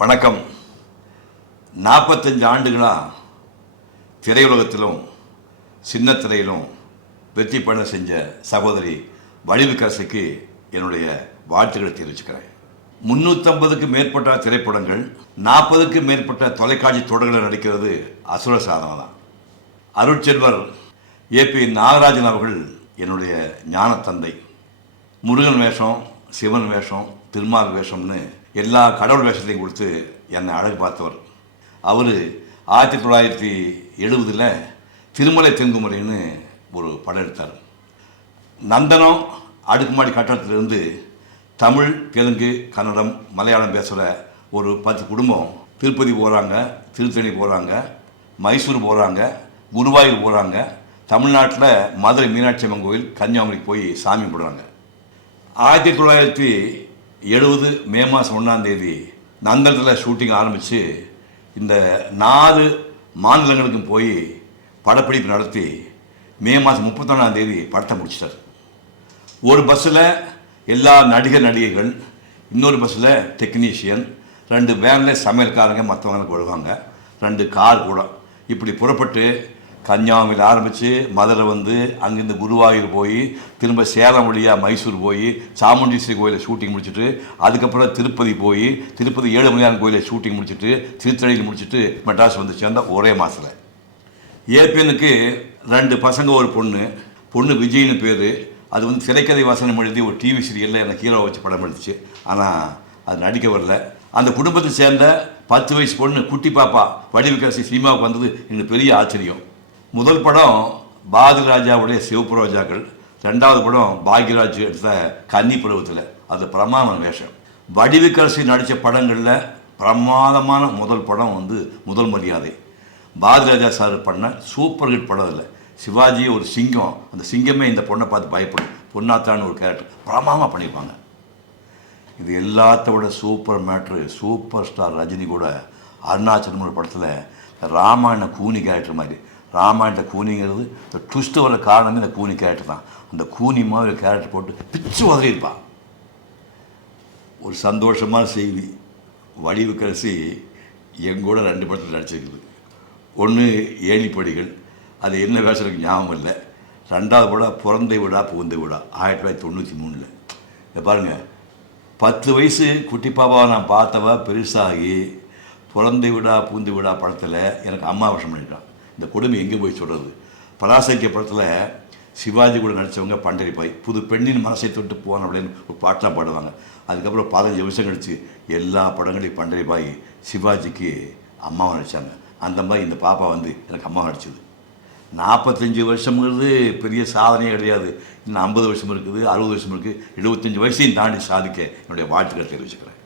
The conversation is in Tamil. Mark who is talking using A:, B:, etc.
A: வணக்கம். நாற்பத்தஞ்சு ஆண்டுகளாக திரையுலகத்திலும் சின்ன திரையிலும் வெற்றி பண்ண செஞ்ச சகோதரி வடிவுக்கரசுக்கு என்னுடைய வாழ்த்துக்களை தெரிவிச்சுக்கிறேன். முந்நூற்றம்பதுக்கு மேற்பட்ட திரைப்படங்கள் நாற்பதுக்கு மேற்பட்ட தொலைக்காட்சி தொடர்களில் நடிக்கிறது அசுர சாதனை தான். அருட்செல்வர் ஏபி நாகராஜன் அவர்கள் என்னுடைய ஞான தந்தை முருகன் வேஷம் சிவன் வேஷம் திருமால் வேஷம்னு எல்லா கடவுள் வேஷத்தையும் கொடுத்து என்னை அழகு பார்த்தவர். அவர் ஆயிரத்தி தொள்ளாயிரத்தி எழுபதில் திருமலை தென்குமரின்னு ஒரு படம் எடுத்தார். நந்தனம் அடுக்குமாடி கட்டடத்திலிருந்து தமிழ் தெலுங்கு கன்னடம் மலையாளம் பேசுகிற ஒரு பத்து குடும்பம் திருப்பதி போகிறாங்க திருத்தணி போகிறாங்க மைசூர் போகிறாங்க குருவாயூர் போகிறாங்க தமிழ்நாட்டில் மதுரை மீனாட்சி அம்மன் கோயில் கன்னியாகுமரி போய் சாமி கும்பிடுறாங்க. ஆயிரத்தி தொள்ளாயிரத்தி எழுபது மே மாதம் ஒன்றாந்தேதி நந்தனத்தில் ஷூட்டிங் ஆரம்பித்து இந்த நாலு மாநிலங்களுக்கும் போய் படப்பிடிப்பு நடத்தி மே மாதம் முப்பத்தொன்னாந்தேதி படத்தை முடிச்சிட்டார். ஒரு பஸ்ஸில் எல்லா நடிகர் நடிகைகள் இன்னொரு பஸ்ஸில் டெக்னீஷியன் ரெண்டு வேனில் சமையல்காரங்க மற்றவங்களுக்கு வருவாங்க. ரெண்டு கார் கூட. இப்படி புறப்பட்டு கன்னியாகுமரியில் ஆரம்பித்து மதுரை வந்து அங்கேருந்து குருவாயூர் போய் திரும்ப சேலம் வழியாக மைசூர் போய் சாமுண்டீஸ்வரி கோயிலில் ஷூட்டிங் முடிச்சுட்டு அதுக்கப்புறம் திருப்பதி போய் திருப்பதி ஏழுமலையான் கோயிலில் ஷூட்டிங் முடிச்சுட்டு திருத்தணியில் முடிச்சுட்டு மெட்ராஸ் வந்து சேர்ந்த ஒரே மாதத்தில் ஏபிஎனுக்கு ரெண்டு பசங்க ஒரு பொண்ணு. பொண்ணு விஜய்னு பேர். அது வந்து திரைக்கதை வசனம் எழுதி ஒரு டிவி சீரியலில் எனக்கு ஹீரோ வச்சு படம் எடுத்துச்சு. ஆனால் அது நடிக்க வரல. அந்த குடும்பத்தை சேர்ந்த பத்து வயசு பொண்ணு குட்டி பாப்பா வடிவுக்காசி சினிமாவுக்கு வந்தது எனக்கு பெரிய ஆச்சரியம். முதல் படம் பாரதி ராஜாவுடைய சிவப்பு ரோஜாக்கள் ரெண்டாவது படம் பாக்யராஜ் எடுத்த கன்னி பருவத்தில். அது பிரமாதமான வேஷம். வடிவுக்கரசி நடித்த படங்களில் பிரமாதமான முதல் படம் வந்து முதல் மரியாதை. பாரதிராஜா சார் பண்ண சூப்பர் ஹிட் படம் இல்லை சிவாஜி ஒரு சிங்கம் அந்த சிங்கமே இந்த பொண்ணை பார்த்து பயப்படும். பொன்னாத்தான்னு ஒரு கேரக்டர் பிரமாதமாக பண்ணியிருப்பாங்க. இது எல்லாத்த விட super matter super star Rajini கூட அருணாச்சலம் ஒரு படத்தில் ராமாயண கூனி கேரக்டர் மாதிரி. ராமாயணத்தை கூனிங்கிறது இந்த ட்விஸ்ட்டு வர காரணமே இந்த கூனி கேரக்டர் தான். அந்த கூனி மாதிரி கேரக்டர் போட்டு பிச்சு உதறியிருப்பான் ஒரு சந்தோஷமான செய்தி வடிவுக்கரசி எங்கூட ரெண்டு படத்தில் நடிச்சிருக்குது. ஒன்று ஏணிப்படிகள் அது என்ன வேஷனுக்கு ஞாபகம் இல்லை. ரெண்டாவது படம் பிறந்தை விடா புகுந்த விடா ஆயிரத்தி தொள்ளாயிரத்தி தொண்ணூற்றி மூணில். இதை பாருங்கள் பத்து வயசு குட்டி பாப்பாவை நான் பார்த்தவ பெருசாகி பிறந்தை விடா பூந்து விடா படத்தில் எனக்கு அம்மா வருஷம் பண்ணிட்டான் இந்த கொடுமை எங்கே போய் சொல்கிறது பராசக்கிய படத்தில் சிவாஜி கூட நடித்தவங்க பண்டரிப்பாய் புது பெண்ணின் மனசை தொட்டு போன அப்படின்னு ஒரு பாட்டெலாம் பாடுவாங்க. அதுக்கப்புறம் பதினஞ்சு வருஷம் கழிச்சு எல்லா படங்களையும் பண்டரிப்பாய் சிவாஜிக்கு அம்மாவை நடித்தாங்க அந்த மாதிரி இந்த பாப்பா வந்து எனக்கு அம்மா நடிச்சது. நாற்பத்தஞ்சு வருஷங்கிறது பெரிய சாதனையே கிடையாது. இன்னும் ஐம்பது வருஷம் இருக்குது அறுபது வருஷம் இருக்குது. எழுபத்தஞ்சு வயசையும் தாண்டி சாதிக்க என்னுடைய வாழ்த்துக்களை தெரிவிச்சுக்கிறேன்.